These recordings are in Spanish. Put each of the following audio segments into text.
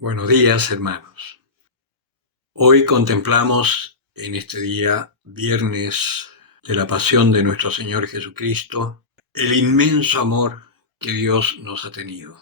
Buenos días, hermanos. Hoy contemplamos en este día, viernes de la Pasión de nuestro Señor Jesucristo, el inmenso amor que Dios nos ha tenido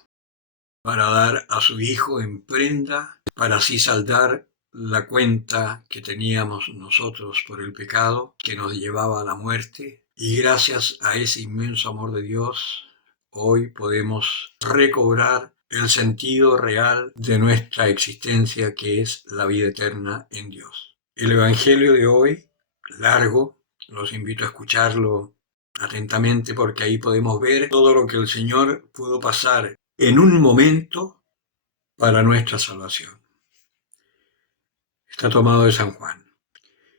para dar a su Hijo en prenda, para así saldar la cuenta que teníamos nosotros por el pecado que nos llevaba a la muerte. Y gracias a ese inmenso amor de Dios, hoy podemos recobrar el sentido real de nuestra existencia, que es la vida eterna en Dios. El Evangelio de hoy, largo, los invito a escucharlo atentamente porque ahí podemos ver todo lo que el Señor pudo pasar en un momento para nuestra salvación. Está tomado de San Juan.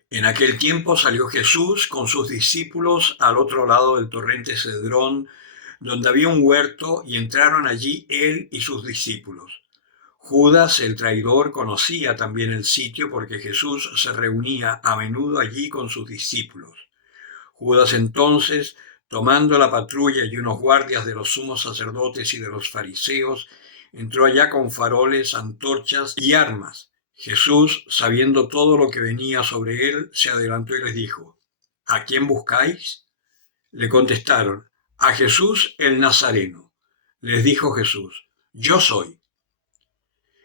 En aquel tiempo salió Jesús con sus discípulos al otro lado del torrente Cedrón, donde había un huerto, y entraron allí él y sus discípulos. Judas, el traidor, conocía también el sitio porque Jesús se reunía a menudo allí con sus discípulos. Judas entonces, tomando la patrulla y unos guardias de los sumos sacerdotes y de los fariseos, entró allá con faroles, antorchas y armas. Jesús, sabiendo todo lo que venía sobre él, se adelantó y les dijo: ¿A quién buscáis? Le contestaron: a Jesús el Nazareno. Les dijo Jesús: yo soy.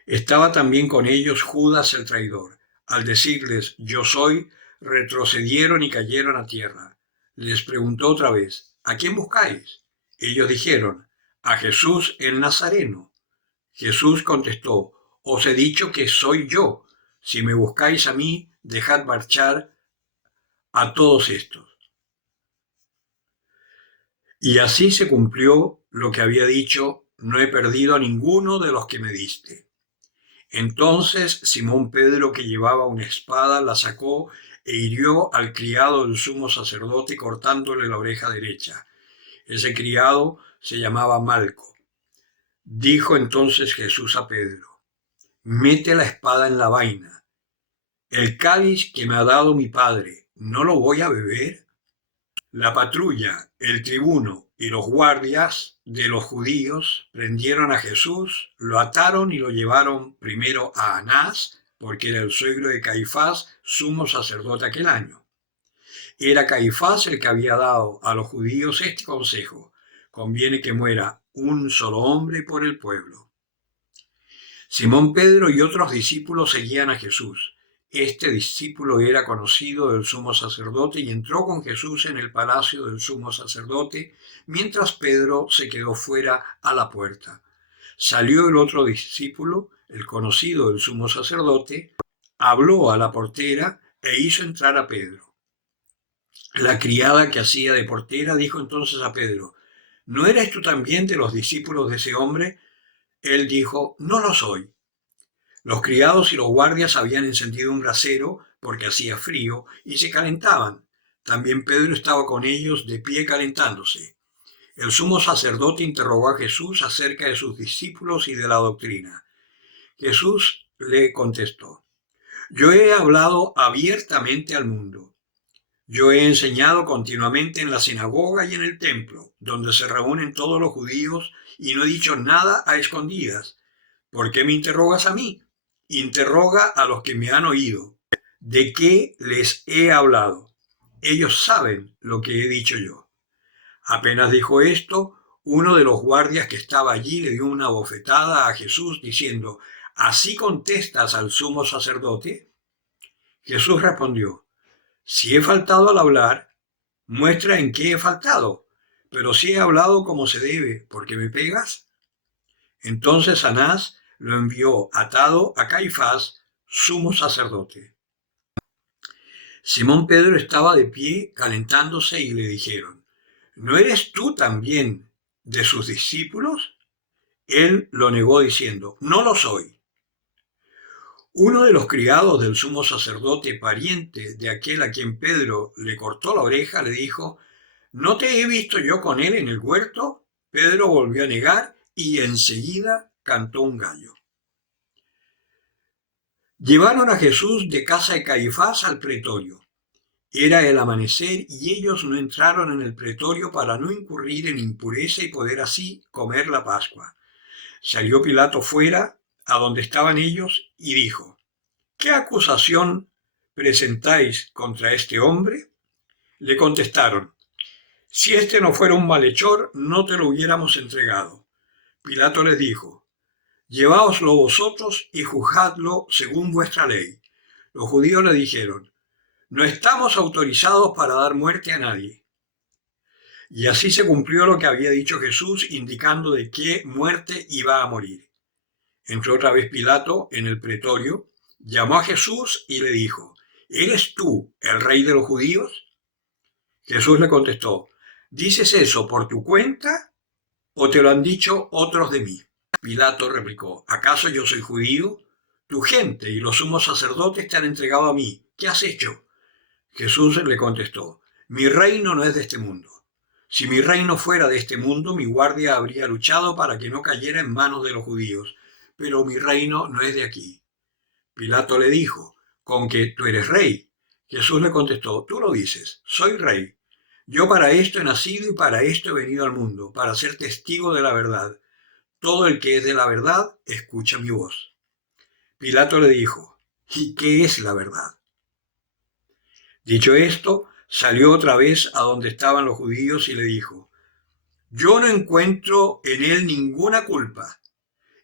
Estaba también con ellos Judas el traidor. Al decirles yo soy, retrocedieron y cayeron a tierra. Les preguntó otra vez: ¿a quién buscáis? Ellos dijeron: a Jesús el Nazareno. Jesús contestó: os he dicho que soy yo. Si me buscáis a mí, dejad marchar a todos estos. Y así se cumplió lo que había dicho: no he perdido a ninguno de los que me diste. Entonces Simón Pedro, que llevaba una espada, la sacó e hirió al criado del sumo sacerdote, cortándole la oreja derecha. Ese criado se llamaba Malco. Dijo entonces Jesús a Pedro: mete la espada en la vaina. El cáliz que me ha dado mi Padre, ¿no lo voy a beber? La patrulla, el tribuno y los guardias de los judíos prendieron a Jesús, lo ataron y lo llevaron primero a Anás, porque era el suegro de Caifás, sumo sacerdote aquel año. Era Caifás el que había dado a los judíos este consejo: conviene que muera un solo hombre por el pueblo. Simón Pedro y otros discípulos seguían a Jesús. Este discípulo era conocido del sumo sacerdote y entró con Jesús en el palacio del sumo sacerdote, mientras Pedro se quedó fuera a la puerta. Salió el otro discípulo, el conocido del sumo sacerdote, habló a la portera e hizo entrar a Pedro. La criada que hacía de portera dijo entonces a Pedro: ¿no eres tú también de los discípulos de ese hombre? Él dijo: no lo soy. Los criados y los guardias habían encendido un brasero porque hacía frío y se calentaban. También Pedro estaba con ellos de pie calentándose. El sumo sacerdote interrogó a Jesús acerca de sus discípulos y de la doctrina. Jesús le contestó: yo he hablado abiertamente al mundo. Yo he enseñado continuamente en la sinagoga y en el templo, donde se reúnen todos los judíos, y no he dicho nada a escondidas. ¿Por qué me interrogas a mí? Interroga a los que me han oído. ¿De qué les he hablado? Ellos saben lo que he dicho yo. Apenas dijo esto, uno de los guardias que estaba allí le dio una bofetada a Jesús diciendo: ¿así contestas al sumo sacerdote? Jesús respondió: si he faltado al hablar, muestra en qué he faltado. Pero si he hablado como se debe, ¿por qué me pegas? Entonces Anás lo envió atado a Caifás, sumo sacerdote. Simón Pedro estaba de pie calentándose y le dijeron: ¿no eres tú también de sus discípulos? Él lo negó diciendo: no lo soy. Uno de los criados del sumo sacerdote, pariente de aquel a quien Pedro le cortó la oreja, le dijo: ¿no te he visto yo con él en el huerto? Pedro volvió a negar y enseguida cantó un gallo. Llevaron a Jesús de casa de Caifás al pretorio. Era el amanecer y ellos no entraron en el pretorio para no incurrir en impureza y poder así comer la Pascua. Salió Pilato fuera a donde estaban ellos y dijo: ¿Qué acusación presentáis contra este hombre? Le contestaron: Si este no fuera un malhechor, no te lo hubiéramos entregado. Pilato les dijo: Lleváoslo vosotros y juzgadlo según vuestra ley. Los judíos le dijeron: No estamos autorizados para dar muerte a nadie. Y así se cumplió lo que había dicho Jesús, indicando de qué muerte iba a morir. Entró otra vez Pilato en el pretorio, llamó a Jesús y le dijo: ¿Eres tú el rey de los judíos? Jesús le contestó: ¿Dices eso por tu cuenta o te lo han dicho otros de mí? Pilato replicó: ¿Acaso yo soy judío? Tu gente y los sumos sacerdotes te han entregado a mí. ¿Qué has hecho? Jesús le contestó: Mi reino no es de este mundo. Si mi reino fuera de este mundo, mi guardia habría luchado para que no cayera en manos de los judíos, pero mi reino no es de aquí. Pilato le dijo: ¿Con que tú eres rey? Jesús le contestó: Tú lo dices, soy rey. Yo para esto he nacido y para esto he venido al mundo, para ser testigo de la verdad. Todo el que es de la verdad, escucha mi voz. Pilato le dijo: ¿Y qué es la verdad? Dicho esto, salió otra vez a donde estaban los judíos y le dijo: Yo no encuentro en él ninguna culpa.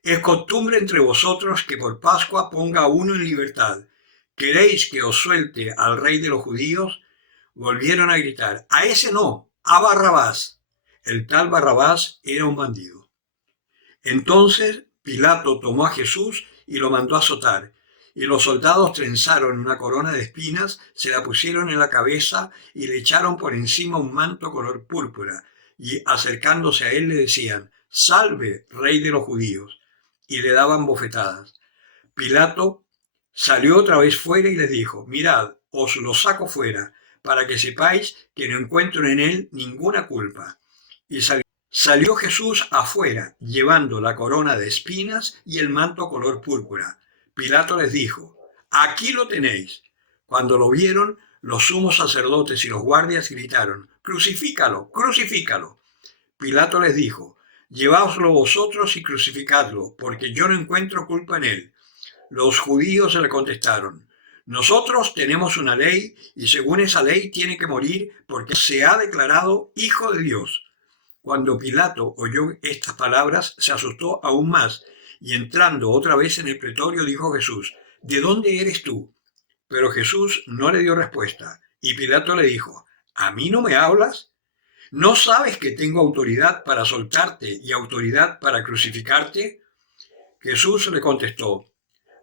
Es costumbre entre vosotros que por Pascua ponga a uno en libertad. ¿Queréis que os suelte al rey de los judíos? Volvieron a gritar: A ese no, a Barrabás. El tal Barrabás era un bandido. Entonces Pilato tomó a Jesús y lo mandó azotar. Y los soldados trenzaron una corona de espinas, se la pusieron en la cabeza y le echaron por encima un manto color púrpura. Y acercándose a él le decían: Salve, rey de los judíos. Y le daban bofetadas. Pilato salió otra vez fuera y les dijo: Mirad, os lo saco fuera, para que sepáis que no encuentro en él ninguna culpa. Y salió Jesús afuera, llevando la corona de espinas y el manto color púrpura. Pilato les dijo: Aquí lo tenéis. Cuando lo vieron, los sumos sacerdotes y los guardias gritaron: Crucifícalo, crucifícalo. Pilato les dijo: Lleváoslo vosotros y crucificadlo, porque yo no encuentro culpa en él. Los judíos le contestaron: Nosotros tenemos una ley y según esa ley tiene que morir porque se ha declarado hijo de Dios. Cuando Pilato oyó estas palabras, se asustó aún más y entrando otra vez en el pretorio dijo a Jesús: ¿De dónde eres tú? Pero Jesús no le dio respuesta y Pilato le dijo: ¿A mí no me hablas? ¿No sabes que tengo autoridad para soltarte y autoridad para crucificarte? Jesús le contestó: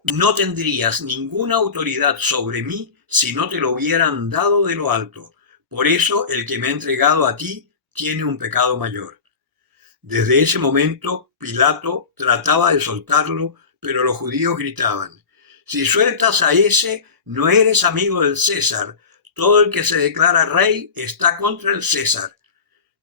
No tendrías ninguna autoridad sobre mí si no te lo hubieran dado de lo alto. Por eso el que me ha entregado a ti tiene un pecado mayor. Desde ese momento Pilato trataba de soltarlo, pero los judíos gritaban: Si sueltas a ese, no eres amigo del César. Todo el que se declara rey está contra el César.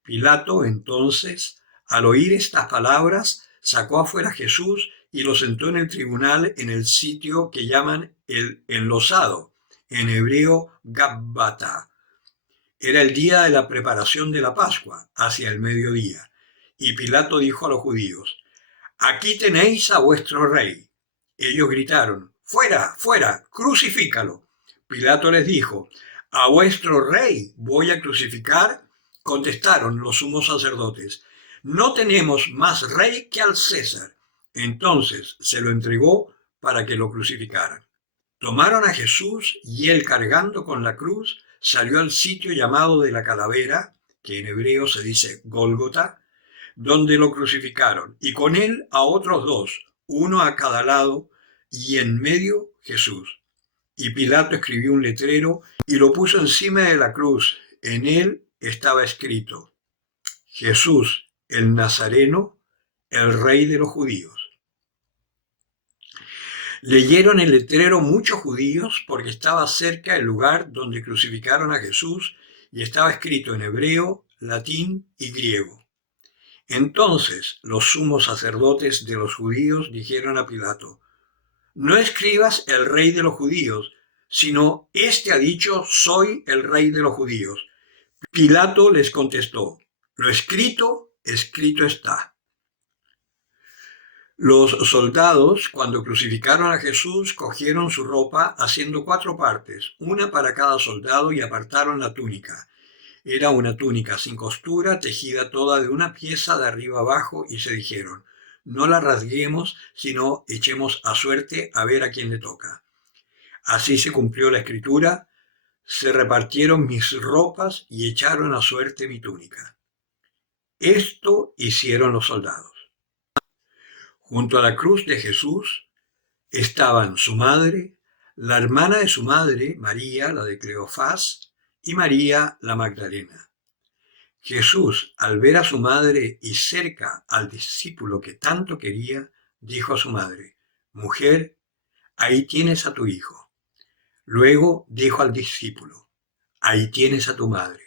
Pilato entonces, al oír estas palabras, sacó afuera a Jesús y lo sentó en el tribunal en el sitio que llaman el enlosado, en hebreo Gabbata. Era el día de la preparación de la Pascua, hacia el mediodía. Y Pilato dijo a los judíos: Aquí tenéis a vuestro rey. Ellos gritaron: Fuera, fuera, crucifícalo. Pilato les dijo: ¿A vuestro rey voy a crucificar? Contestaron los sumos sacerdotes: No tenemos más rey que al César. Entonces se lo entregó para que lo crucificaran. Tomaron a Jesús y él, cargando con la cruz, salió al sitio llamado de la calavera, que en hebreo se dice Gólgota, donde lo crucificaron, y con él a otros dos, uno a cada lado, y en medio Jesús. Y Pilato escribió un letrero y lo puso encima de la cruz. En él estaba escrito: Jesús el Nazareno, el Rey de los judíos. Leyeron el letrero muchos judíos porque estaba cerca el lugar donde crucificaron a Jesús y estaba escrito en hebreo, latín y griego. Entonces los sumos sacerdotes de los judíos dijeron a Pilato: No escribas el rey de los judíos, sino este ha dicho: soy el rey de los judíos. Pilato les contestó: Lo escrito, escrito está. Los soldados, cuando crucificaron a Jesús, cogieron su ropa haciendo 4 partes, una para cada soldado, y apartaron la túnica. Era una túnica sin costura, tejida toda de una pieza de arriba abajo, y se dijeron: no la rasguemos, sino echemos a suerte a ver a quién le toca. Así se cumplió la escritura: se repartieron mis ropas y echaron a suerte mi túnica. Esto hicieron los soldados. Junto a la cruz de Jesús estaban su madre, la hermana de su madre, María, la de Cleofás, y María la Magdalena. Jesús, al ver a su madre y cerca al discípulo que tanto quería, dijo a su madre: mujer, ahí tienes a tu hijo. Luego dijo al discípulo: ahí tienes a tu madre.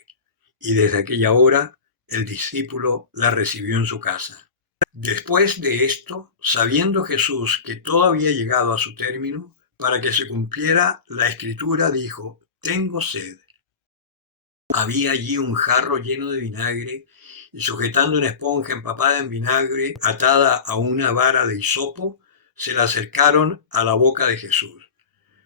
Y desde aquella hora el discípulo la recibió en su casa. Después de esto, sabiendo Jesús que todo había llegado a su término, para que se cumpliera la escritura, dijo: tengo sed. Había allí un jarro lleno de vinagre, y sujetando una esponja empapada en vinagre, atada a una vara de hisopo, se la acercaron a la boca de Jesús.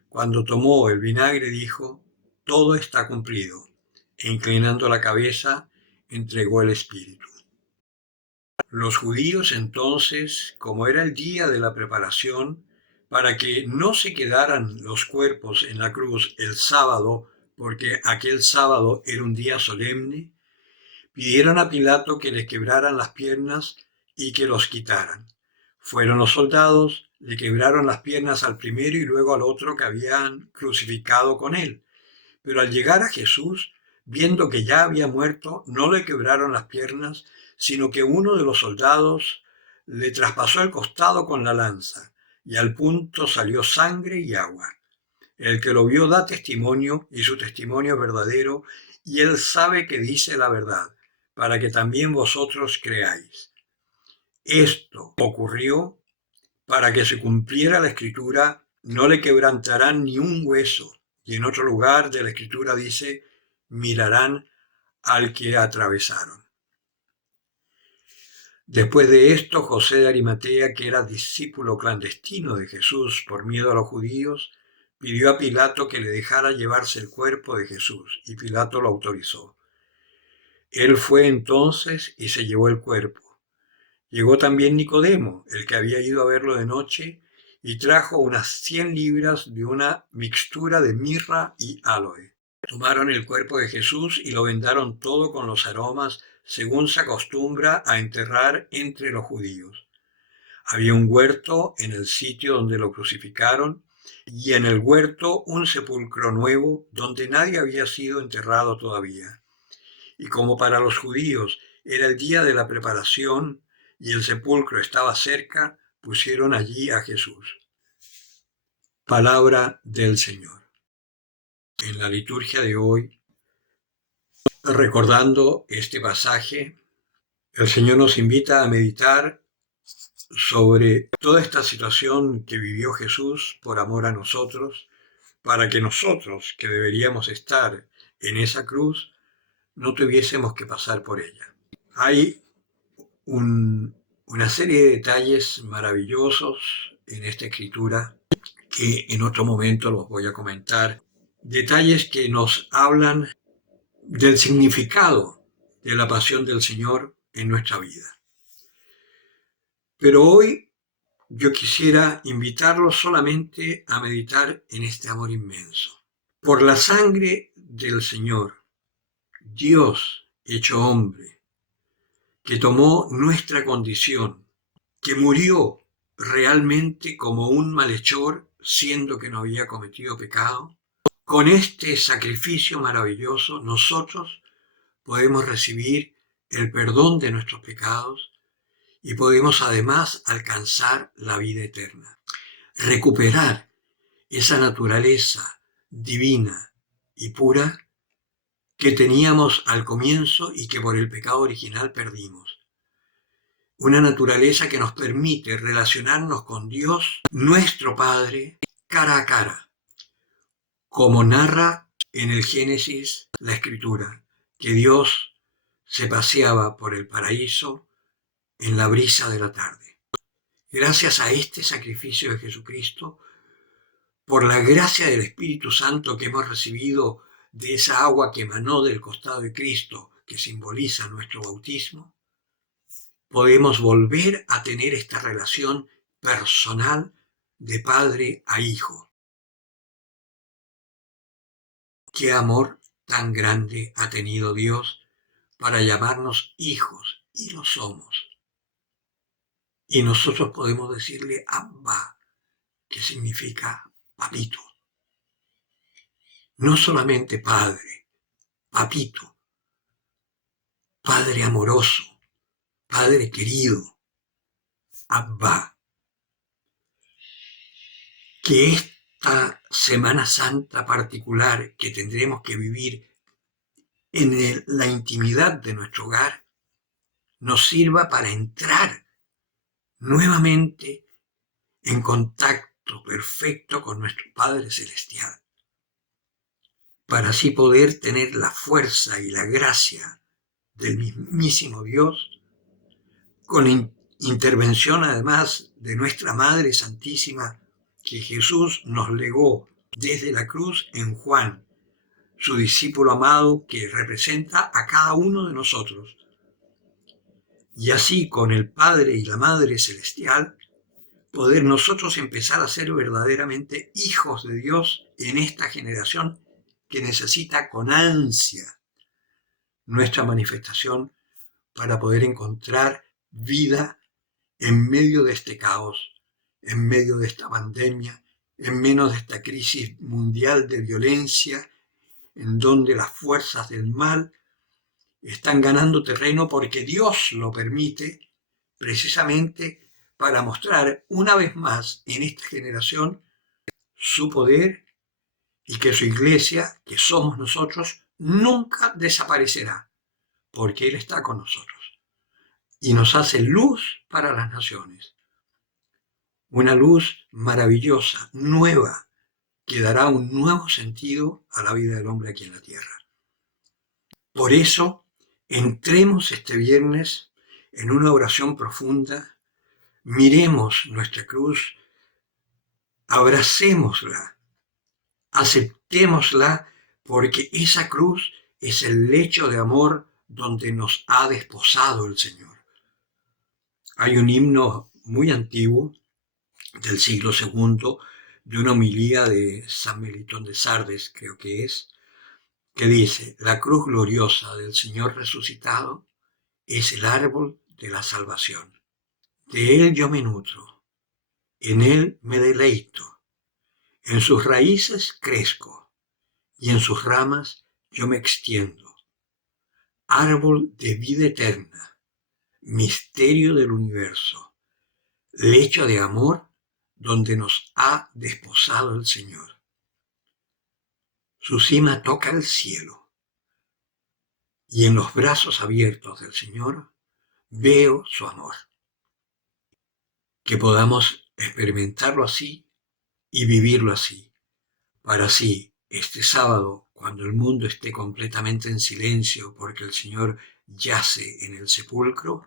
Cuando tomó el vinagre, dijo: todo está cumplido. E inclinando la cabeza, entregó el espíritu. Los judíos entonces, como era el día de la preparación, para que no se quedaran los cuerpos en la cruz el sábado, porque aquel sábado era un día solemne, pidieron a Pilato que les quebraran las piernas y que los quitaran. Fueron los soldados, le quebraron las piernas al primero y luego al otro que habían crucificado con él. Pero al llegar a Jesús, viendo que ya había muerto, no le quebraron las piernas, sino que uno de los soldados le traspasó el costado con la lanza, y al punto salió sangre y agua. El que lo vio da testimonio, y su testimonio es verdadero, y él sabe que dice la verdad, para que también vosotros creáis. Esto ocurrió para que se cumpliera la escritura: no le quebrantarán ni un hueso. Y en otro lugar de la escritura dice: mirarán al que atravesaron. Después de esto, José de Arimatea, que era discípulo clandestino de Jesús por miedo a los judíos, pidió a Pilato que le dejara llevarse el cuerpo de Jesús, y Pilato lo autorizó. Él fue entonces y se llevó el cuerpo. Llegó también Nicodemo, el que había ido a verlo de noche, y trajo unas 100 libras de una mixtura de mirra y áloe. Tomaron el cuerpo de Jesús y lo vendaron todo con los aromas, según se acostumbra a enterrar entre los judíos. Había un huerto en el sitio donde lo crucificaron, y en el huerto un sepulcro nuevo donde nadie había sido enterrado todavía. Y como para los judíos era el día de la preparación y el sepulcro estaba cerca, pusieron allí a Jesús. Palabra del Señor. En la liturgia de hoy, recordando este pasaje, el Señor nos invita a meditar sobre toda esta situación que vivió Jesús por amor a nosotros, para que nosotros, que deberíamos estar en esa cruz, no tuviésemos que pasar por ella. Hay una serie de detalles maravillosos en esta escritura que en otro momento los voy a comentar. Detalles que nos hablan del significado de la pasión del Señor en nuestra vida. Pero hoy yo quisiera invitarlos solamente a meditar en este amor inmenso. Por la sangre del Señor, Dios hecho hombre, que tomó nuestra condición, que murió realmente como un malhechor, siendo que no había cometido pecado, con este sacrificio maravilloso nosotros podemos recibir el perdón de nuestros pecados y podemos además alcanzar la vida eterna, recuperar esa naturaleza divina y pura que teníamos al comienzo y que por el pecado original perdimos. Una naturaleza que nos permite relacionarnos con Dios, nuestro Padre, cara a cara, como narra en el Génesis la Escritura, que Dios se paseaba por el paraíso en la brisa de la tarde. Gracias a este sacrificio de Jesucristo, por la gracia del Espíritu Santo que hemos recibido de esa agua que emanó del costado de Cristo, que simboliza nuestro bautismo, podemos volver a tener esta relación personal de padre a hijo. Qué amor tan grande ha tenido Dios para llamarnos hijos, y lo somos. Y nosotros podemos decirle Abba, que significa papito. No solamente padre, papito, padre amoroso, padre querido, Abba. Que esta Semana Santa particular que tendremos que vivir en la intimidad de nuestro hogar nos sirva para entrar nuevamente en contacto perfecto con nuestro Padre Celestial, para así poder tener la fuerza y la gracia del mismísimo Dios, con intervención además de nuestra Madre Santísima, que Jesús nos legó desde la cruz en Juan, su discípulo amado que representa a cada uno de nosotros. Y así con el Padre y la Madre Celestial, poder nosotros empezar a ser verdaderamente hijos de Dios en esta generación que necesita con ansia nuestra manifestación para poder encontrar vida en medio de este caos, en medio de esta pandemia, en medio de esta crisis mundial de violencia, en donde las fuerzas del mal están ganando terreno porque Dios lo permite, precisamente para mostrar una vez más en esta generación su poder y que su iglesia, que somos nosotros, nunca desaparecerá, porque Él está con nosotros y nos hace luz para las naciones. Una luz maravillosa, nueva, que dará un nuevo sentido a la vida del hombre aquí en la tierra. Por eso, entremos este viernes en una oración profunda, miremos nuestra cruz, abracémosla, aceptémosla, porque esa cruz es el lecho de amor donde nos ha desposado el Señor. Hay un himno muy antiguo del siglo II, de una homilía de San Melitón de Sardes, creo que es, que dice: la cruz gloriosa del Señor resucitado es el árbol de la salvación. De él yo me nutro, en él me deleito, en sus raíces crezco y en sus ramas yo me extiendo. Árbol de vida eterna, misterio del universo, lecho de amor donde nos ha desposado el Señor. Su cima toca el cielo y en los brazos abiertos del Señor veo su amor. Que podamos experimentarlo así y vivirlo así, para así este sábado, cuando el mundo esté completamente en silencio porque el Señor yace en el sepulcro,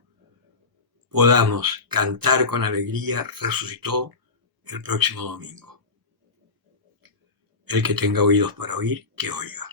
podamos cantar con alegría: resucitó el próximo domingo. El que tenga oídos para oír, que oiga.